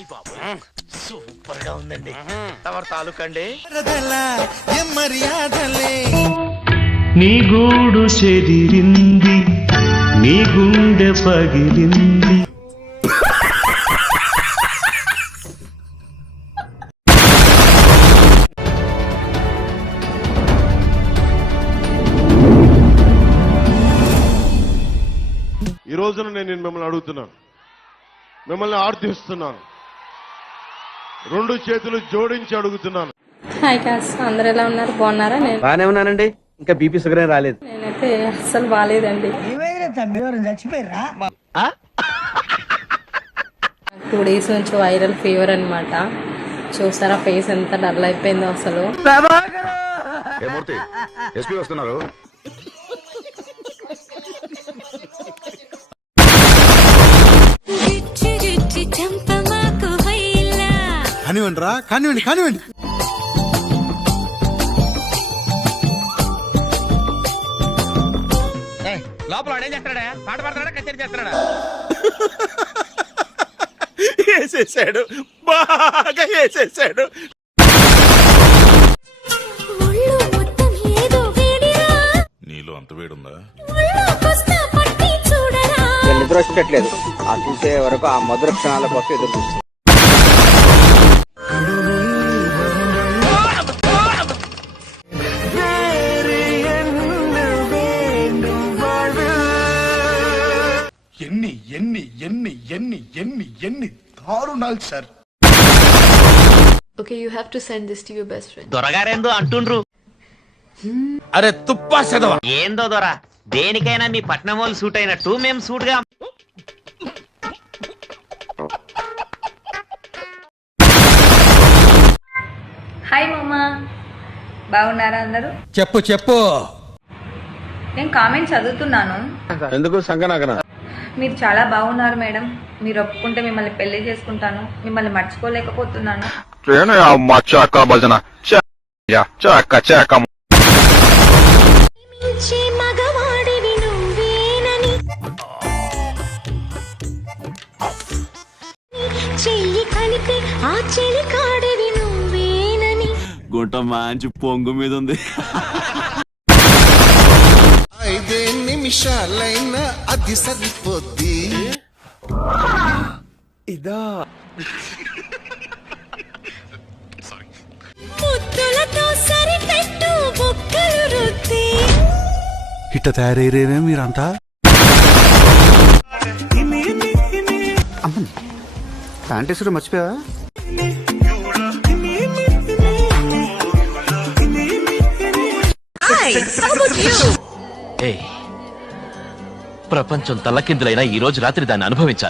Super గా ఉందండి. తమరు తాలూకండి. నీ గూడు చెదిరింది, నీ గుండె పగిలింది. ఈ రోజున నేను మిమ్మల్ని అడుగుతున్నాను, మిమ్మల్ని ఆర్థిస్తున్నాను, రెండు చేతులు జోడించి అడుగుతున్నాను. హాయ్ కాస్, అందరు ఎలా ఉన్నారు? బాగున్నారా? నేను బానే ఉన్నానండి. ఇంకా బీపీ షుగర్ ఏం రాలేదు. నేనైతే అస్సలు బాగాలేదండి. 2 days నుంచి వైరల్ ఫీవర్ అన్నమాట. చూసారా ఫేస్ ఎంత డల్ అయిపోయిందో అసలు. వస్తున్నారు. కానివ్వండి రా, కానివ్వండి కానివ్వండి. లోపల ఏం చేస్తాడా? పాట పాడతాడా? కచేరీ చేస్తాడా? వేసేసాడు, బాగా వేసేసాడు. నీలో అంత వేడుందా? నిద్ర వచ్చేటట్లేదు. ఆ చూసే వరకు ఆ మధుర క్షణాల కోసం ఎదురు చూస్తుంది. ఎన్ని ఎన్ని ఎన్ని ఎన్ని ఎన్ని ఎన్ని దారుణాలు sir. Okay, you have to send this to your best friend. దొరగారేందో అంటుండ్రు. అరే తుప్పా చదవా. ఏందో దొర, దేనికైనా మీ పట్నం వాళ్ళు సూట్ అయినట్టు మేము సూట్ గా. హాయ్ మామా, బాగున్నారా అందరూ? చెప్పు చెప్పు. నేను కామెంట్ చదువుతున్నాను. ఎందుకు సంగనాగన? మీరు చాలా బాగున్నారు మేడం. మీరు ఒప్పుకుంటే మిమ్మల్ని పెళ్లి చేసుకుంటాను. మిమ్మల్ని మర్చిపోలేకపోతున్నాను. గుంట మంచి పొంగు మీద ఉంది. 5 నిమిషాలైనా అది సరిపోద్ది. ఇదా ఇట్ట తయారయ్యేనే మీరంతా. అమ్మని ప్యాంటేసుడు మర్చిపోయావా? ప్రపంచం తల్లకిందులైనా ఈ రోజు రాత్రి దాన్ని అనుభవించాలి.